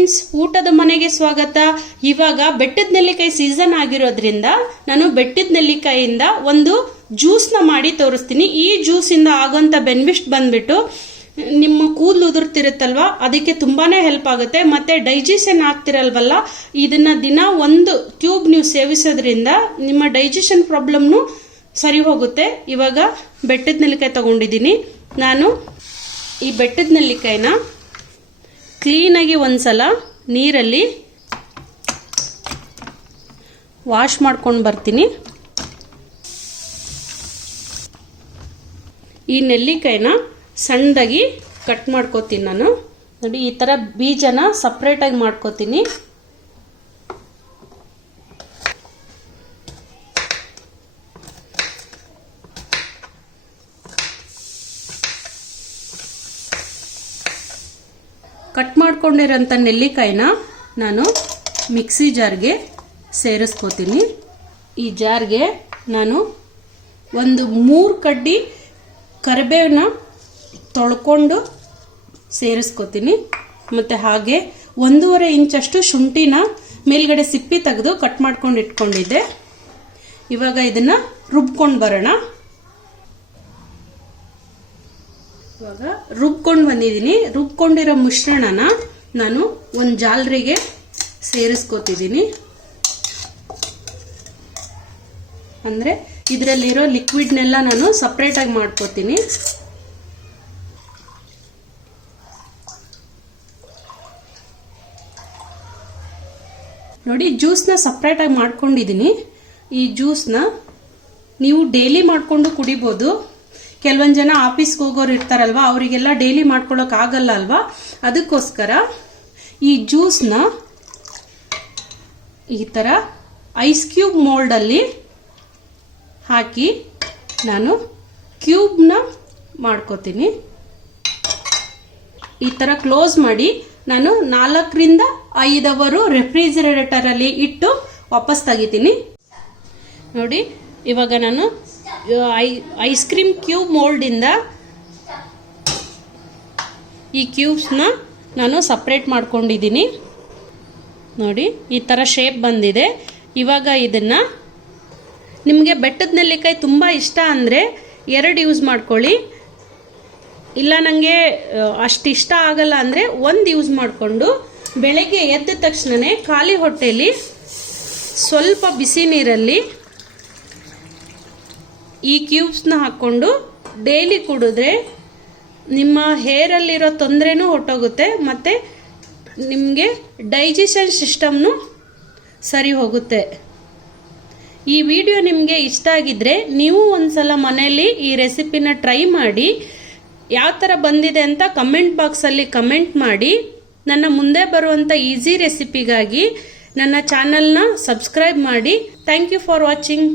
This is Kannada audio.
ಫ್ರೆಂಡ್ಸ್, ಊಟದ ಮನೆಗೆ ಸ್ವಾಗತ. ಇವಾಗ ಬೆಟ್ಟದ ನೆಲ್ಲಿಕಾಯಿ ಸೀಸನ್ ಆಗಿರೋದ್ರಿಂದ ನಾನು ಬೆಟ್ಟದ ನೆಲ್ಲಿಕಾಯಿಯಿಂದ ಒಂದು ಜ್ಯೂಸ್ನ ಮಾಡಿ ತೋರಿಸ್ತೀನಿ. ಈ ಜ್ಯೂಸಿಂದ ಆಗೋಂಥ ಬೆನಿಫಿಟ್ ಬಂದ್ಬಿಟ್ಟು ನಿಮ್ಮ ಕೂದಲು ಉದುರ್ತಿರುತ್ತಲ್ವಾ, ಅದಕ್ಕೆ ತುಂಬಾನೇ ಹೆಲ್ಪ್ ಆಗುತ್ತೆ. ಮತ್ತೆ ಡೈಜೆಷನ್ ಆಗ್ತಿರಲ್ವಲ್ಲ, ಇದನ್ನ ದಿನ ಒಂದು ಟ್ಯೂಬ್ ನೀವು ಸೇವಿಸೋದ್ರಿಂದ ನಿಮ್ಮ ಡೈಜೆಷನ್ ಪ್ರಾಬ್ಲಮ್ನು ಸರಿ ಹೋಗುತ್ತೆ. ಇವಾಗ ಬೆಟ್ಟದ ನೆಲ್ಲಿಕಾಯಿ ತಗೊಂಡಿದ್ದೀನಿ. ನಾನು ಈ ಬೆಟ್ಟದ ನೆಲ್ಲಿಕಾಯಿನ ಕ್ಲೀನಾಗಿ ಒಂದ್ಸಲ ನೀರಲ್ಲಿ ವಾಶ್ ಮಾಡ್ಕೊಂಡು ಬರ್ತೀನಿ. ಈ ನೆಲ್ಲಿಕಾಯಿನ ಸಣ್ಣದಾಗಿ ಕಟ್ ಮಾಡ್ಕೋತೀನಿ. ನಾನು ನೋಡಿ ಈ ಥರ ಬೀಜನ ಸಪ್ರೇಟಾಗಿ ಮಾಡ್ಕೋತೀನಿ. ಕಟ್ ಮಾಡ್ಕೊಂಡಿರೋಂಥ ನೆಲ್ಲಿಕಾಯಿನ ನಾನು ಮಿಕ್ಸಿ ಜಾರ್ಗೆ ಸೇರಿಸ್ಕೋತೀನಿ. ಈ ಜಾರ್ಗೆ ನಾನು ಒಂದು 3 ಕಡ್ಡಿ ಕರಿಬೇವನ್ನ ತೊಳ್ಕೊಂಡು ಸೇರಿಸ್ಕೋತೀನಿ. ಮತ್ತು ಹಾಗೆ 1.5 ಇಂಚಷ್ಟು ಶುಂಠಿನ ಮೇಲ್ಗಡೆ ಸಿಪ್ಪಿ ತೆಗೆದು ಕಟ್ ಮಾಡ್ಕೊಂಡು ಇಟ್ಕೊಂಡಿದ್ದೆ. ಇವಾಗ ಇದನ್ನು ರುಬ್ಕೊಂಡು ಬರೋಣ. ಇವಾಗ ರುಬ್ಕೊಂಡು ಬಂದಿದ್ದೀನಿ. ರುಬ್ಕೊಂಡಿರೋ ಮಿಶ್ರಣನ ನಾನು ಒಂದು ಜಾಲರಿಗೆ ಸೇರಿಸ್ಕೋತಿದ್ದೀನಿ. ಅಂದರೆ ಇದರಲ್ಲಿರೋ ಲಿಕ್ವಿಡ್ನೆಲ್ಲ ನಾನು ಸಪ್ರೇಟಾಗಿ ಮಾಡ್ಕೋತೀನಿ. ನೋಡಿ, ಜ್ಯೂಸ್ನ ಸಪ್ರೇಟಾಗಿ ಮಾಡ್ಕೊಂಡಿದ್ದೀನಿ. ಈ ಜ್ಯೂಸ್ನ ನೀವು ಡೈಲಿ ಮಾಡಿಕೊಂಡು ಕುಡಿಬೋದು. ಕೆಲವೊಂದು ಜನ ಆಫೀಸ್ಗೆ ಹೋಗೋರು ಇರ್ತಾರಲ್ವಾ, ಅವರಿಗೆಲ್ಲ ಡೈಲಿ ಮಾಡ್ಕೊಳ್ಳೋಕೆ ಆಗಲ್ಲ ಅಲ್ವಾ. ಅದಕ್ಕೋಸ್ಕರ ಈ ಜ್ಯೂಸ್ನ ಈ ಥರ ಐಸ್ ಕ್ಯೂಬ್ ಮೋಲ್ಡಲ್ಲಿ ಹಾಕಿ ನಾನು ಕ್ಯೂಬ್ನ ಮಾಡ್ಕೋತೀನಿ. ಈ ಥರ ಕ್ಲೋಸ್ ಮಾಡಿ ನಾನು 4ರಿಂದ 5 ಅವರು ರೆಫ್ರಿಜಿರೇಟರಲ್ಲಿ ಇಟ್ಟು ವಾಪಸ್ ತೆಗಿತೀನಿ. ನೋಡಿ, ಇವಾಗ ನಾನು ಐಸ್ ಕ್ರೀಮ್ ಕ್ಯೂಬ್ ಮೋಲ್ಡಿಂದ ಈ ಕ್ಯೂಬ್ಸ್ನ ನಾನು ಸಪ್ರೇಟ್ ಮಾಡ್ಕೊಂಡಿದ್ದೀನಿ. ನೋಡಿ, ಈ ಥರ ಶೇಪ್ ಬಂದಿದೆ. ಇವಾಗ ಇದನ್ನು ನಿಮಗೆ ಬೆಟ್ಟದ ನೆಲ್ಲಿಕಾಯಿ ತುಂಬ ಇಷ್ಟ ಅಂದರೆ 2 ಯೂಸ್ ಮಾಡ್ಕೊಳ್ಳಿ. ಇಲ್ಲ ನನಗೆ ಅಷ್ಟು ಇಷ್ಟ ಆಗಲ್ಲ ಅಂದರೆ 1 ಯೂಸ್ ಮಾಡಿಕೊಂಡು ಬೆಳಗ್ಗೆ ಎದ್ದ ತಕ್ಷಣವೇ ಖಾಲಿ ಹೊಟ್ಟೆಯಲ್ಲಿ ಸ್ವಲ್ಪ ಬಿಸಿ ನೀರಲ್ಲಿ ಈ ಕ್ಯೂಬ್ಸ್ನ ಹಾಕ್ಕೊಂಡು ಡೈಲಿ ಕುಡಿದ್ರೆ ನಿಮ್ಮ ಹೇರಲ್ಲಿರೋ ತೊಂದರೆನೂ ಹೊಟ್ಟೋಗುತ್ತೆ ಮತ್ತು ನಿಮಗೆ ಡೈಜೆಷನ್ ಸಿಸ್ಟಮ್ನು ಸರಿ ಹೋಗುತ್ತೆ. ಈ ವಿಡಿಯೋ ನಿಮಗೆ ಇಷ್ಟ ಆಗಿದ್ರೆ ನೀವು ಒಂದ್ಸಲ ಮನೆಯಲ್ಲಿ ಈ ರೆಸಿಪಿನ ಟ್ರೈ ಮಾಡಿ. ಯಾವ ಥರ ಬಂದಿದೆ ಅಂತ ಕಮೆಂಟ್ ಬಾಕ್ಸಲ್ಲಿ ಕಮೆಂಟ್ ಮಾಡಿ. ನನ್ನ ಮುಂದೆ ಬರುವಂಥ ಈಸಿ ರೆಸಿಪಿಗಾಗಿ ನನ್ನ ಚಾನಲ್ನ ಸಬ್ಸ್ಕ್ರೈಬ್ ಮಾಡಿ. Thank you for watching.